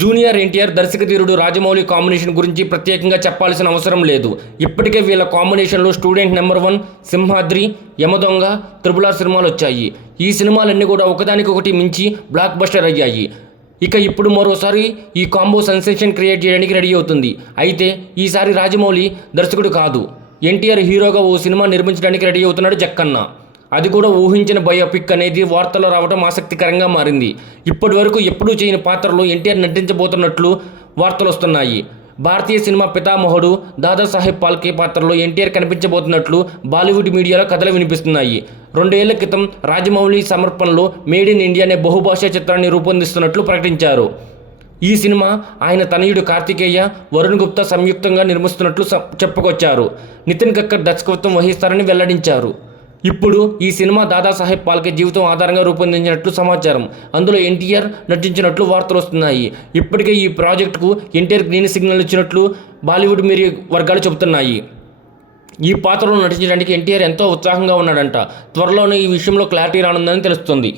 Junior NTR దర్శకధీరుడు Rajamouli combination గురించి ప్రత్యేకంగా చెప్పాల్సిన అవసరం లేదు. ఇప్పటికే వీళ్ళ కాంబినేషన్లో student number 1, Simhadri, Yamadonga, RRR సినిమాలు వచ్చాయి. ఈ సినిమాలన్నీ కూడా ఒకదానికొకటి మించి బ్లాక్ బస్టర్ అయ్యాయి. ఇక ఇప్పుడు మరోసారి ఈ కాంబో సెన్సేషన్ క్రియేట్ చేయడానికి రెడీ అవుతుంది. అయితే ఈసారి రాజమౌళి దర్శకుడు కాదు, ఎన్టీఆర్ హీరోగా ఓ సినిమా నిర్మించడానికి రెడీ అవుతున్నాడు జక్కన్న. అది కూడా ఊహించిన బయోపిక్ అనేది వార్తల్లో రావడం ఆసక్తికరంగా మారింది. ఇప్పటి వరకు ఎప్పుడూ చేయని పాత్రలో ఎన్టీఆర్ నటించబోతున్నట్లు వార్తలు వస్తున్నాయి. భారతీయ సినిమా పితామహుడు దాదాసాహెబ్ ఫాల్కే పాత్రలో ఎన్టీఆర్ కనిపించబోతున్నట్లు బాలీవుడ్ మీడియాలో కథలు వినిపిస్తున్నాయి. 2 ఏళ్ల క్రితం రాజమౌళి సమర్పణలో మేడ్ ఇన్ ఇండియా అనే బహుభాషా చిత్రాన్ని రూపొందిస్తున్నట్లు ప్రకటించారు. ఈ సినిమా ఆయన తనయుడు కార్తికేయ, వరుణ్ గుప్తా సంయుక్తంగా నిర్మిస్తున్నట్లు చెప్పుకొచ్చారు. నితిన్ గడ్కర్ దర్శకత్వం వహిస్తారని వెల్లడించారు. ఇప్పుడు ఈ సినిమా దాదాసాహెబ్ ఫాల్కే జీవితం ఆధారంగా రూపొందించినట్లు సమాచారం. అందులో ఎన్టీఆర్ నటించినట్లు వార్తలు వస్తున్నాయి. ఇప్పటికే ఈ ప్రాజెక్టుకు ఎన్టీఆర్ గ్రీన్ సిగ్నల్ ఇచ్చినట్లు బాలీవుడ్ మీడియా వర్గాలు చెబుతున్నాయి. ఈ పాత్రలో నటించడానికి ఎన్టీఆర్ ఎంతో ఉత్సాహంగా ఉన్నాడంట. త్వరలోనే ఈ విషయంలో క్లారిటీ రానుందని తెలుస్తుంది.